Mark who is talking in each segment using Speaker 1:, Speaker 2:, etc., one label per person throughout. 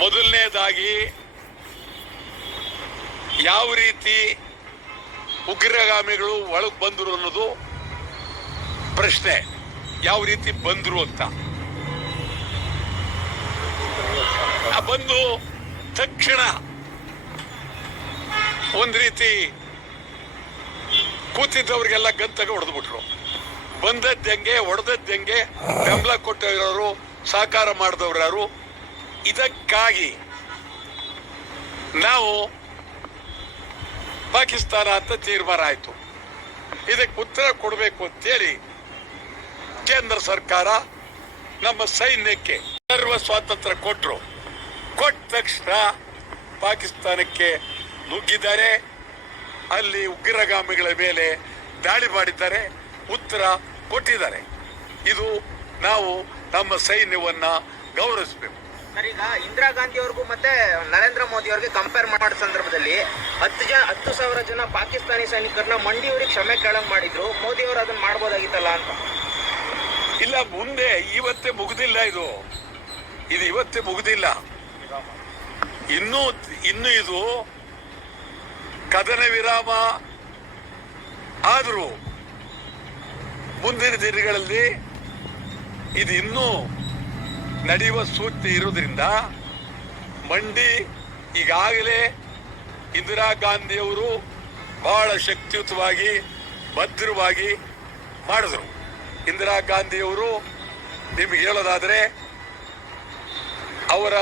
Speaker 1: ಮೊದಲನೇದಾಗಿ ಯಾವ ರೀತಿ ಉಗ್ರಗಾಮಿಗಳು ಒಳಗೆ ಬಂದರು ಅನ್ನೋದು ಪ್ರಶ್ನೆ. ಯಾವ ರೀತಿ ಬಂದರು ಅಂತ. ಬಂದು ತಕ್ಷಣ ಒಂದು ರೀತಿ ಕೂತಿದ್ದವ್ರಿಗೆಲ್ಲ ಗಂತಗ ಹೊಡೆದ್ಬಿಟ್ರು. ಬಂದದ್ದಂಗೆ, ಹೊಡೆದದ್ದಂಗೆ ಬೆಂಬಲ ಕೊಟ್ಟಿರೋರು ಸಹಕಾರ ಮಾಡಿದವ್ರು ಇದಕ್ಕಾಗಿ ನಾವು ಪಾಕಿಸ್ತಾನ ಅಂತ ತೀರ್ಮಾನ ಆಯಿತು. ಇದಕ್ಕೆ ಉತ್ತರ ಕೊಡಬೇಕು ಅಂತೇಳಿ ಕೇಂದ್ರ ಸರ್ಕಾರ ನಮ್ಮ ಸೈನ್ಯಕ್ಕೆ ಸರ್ವ ಸ್ವಾತಂತ್ರ್ಯ ಕೊಟ್ಟರು ಕೊಟ್ಟ ತಕ್ಷಣ ಪಾಕಿಸ್ತಾನಕ್ಕೆ ನುಗ್ಗಿದ್ದಾರೆ. ಅಲ್ಲಿ ಉಗ್ರಗಾಮಿಗಳ ಮೇಲೆ ದಾಳಿ ಮಾಡಿದ್ದಾರೆ. ಉತ್ತರ ಕೊಟ್ಟಿದ್ದಾರೆ. ಇದು ನಾವು ನಮ್ಮ ಸೈನ್ಯವನ್ನು ಗೌರವಿಸಬೇಕು.
Speaker 2: ಸರ್, ಈಗ ಇಂದಿರಾ ಗಾಂಧಿ ಅವ್ರಿಗೂ ಮತ್ತೆ ನರೇಂದ್ರ ಮೋದಿ ಅವ್ರಿಗೆ ಕಂಪೇರ್ ಮಾಡೋ ಸಂದರ್ಭದಲ್ಲಿ ಹತ್ತು ಜನ ಹತ್ತು ಸಾವಿರ ಜನ ಪಾಕಿಸ್ತಾನಿ ಸೈನಿಕರನ್ನ ಮಂಡಿಯವರಿಗೆ ಕ್ಷಮೆ ಕೇಳಂಗ್ ಮಾಡಿದ್ರು. ಮೋದಿ ಅವರು ಅದನ್ನ ಮಾಡ್ಬೋದಾಗಿತ್ತಲ್ಲ ಅಂತ.
Speaker 1: ಇಲ್ಲ, ಮುಂದೆ ಇವತ್ತೇ ಮುಗುದಿಲ್ಲ ಇದು. ಇದು ಇವತ್ತೇ ಮುಗುದಿಲ್ಲ. ಇನ್ನೂ ಇನ್ನು ಇದು ಕದನ ವಿರಾಮ ಆದರೂ ಮುಂದಿನ ದಿನಗಳಲ್ಲಿ ಇದು ಇನ್ನೂ ನಡೆಯುವ ಸೂಚನೆ ಇರೋದ್ರಿಂದ ಮಂಡಿ ಈಗಾಗಲೇ ಇಂದಿರಾ ಗಾಂಧಿಯವರು ಬಹಳ ಶಕ್ತಿಯುತವಾಗಿ, ಭದ್ರವಾಗಿ ಮಾಡಿದ್ರು. ಇಂದಿರಾ ಗಾಂಧಿಯವರು ನಿಮಗೆ ಹೇಳೋದಾದರೆ, ಅವರ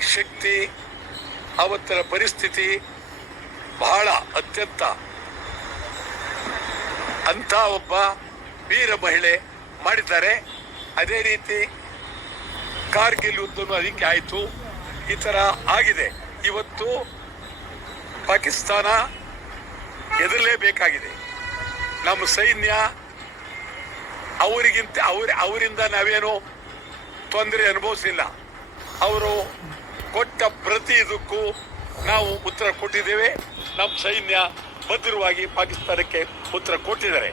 Speaker 1: ಶಕ್ತಿ ಅವತ್ತರ ಪರಿಸ್ಥಿತಿ ಬಹಳ ಅತ್ಯಂತ. ಅಂಥ ಒಬ್ಬ ವೀರ ಮಹಿಳೆ ಮಾಡಿದ್ದಾರೆ. ಅದೇ ರೀತಿ ಕಾರ್ಗಿಲ್ ಯುದ್ಧನೂ ಅದಕ್ಕೆ ಆಯಿತು. ಈ ಥರ ಆಗಿದೆ. ಇವತ್ತು ಪಾಕಿಸ್ತಾನ ಎದುರಲೇಬೇಕಾಗಿದೆ ನಮ್ಮ ಸೈನ್ಯ ಅವರಿಗಿಂತ ಅವ್ರ ಅವರಿಂದ ನಾವೇನು ತೊಂದರೆ ಅನುಭವಿಸಿಲ್ಲ. ಅವರು ಕೊಟ್ಟ ಪ್ರತಿ ಇದಕ್ಕೂ ನಾವು ಉತ್ತರ ಕೊಟ್ಟಿದ್ದೇವೆ. ನಮ್ಮ ಸೈನ್ಯ ಭದ್ರವಾಗಿ ಪಾಕಿಸ್ತಾನಕ್ಕೆ ಉತ್ತರ ಕೊಟ್ಟಿದ್ದಾರೆ.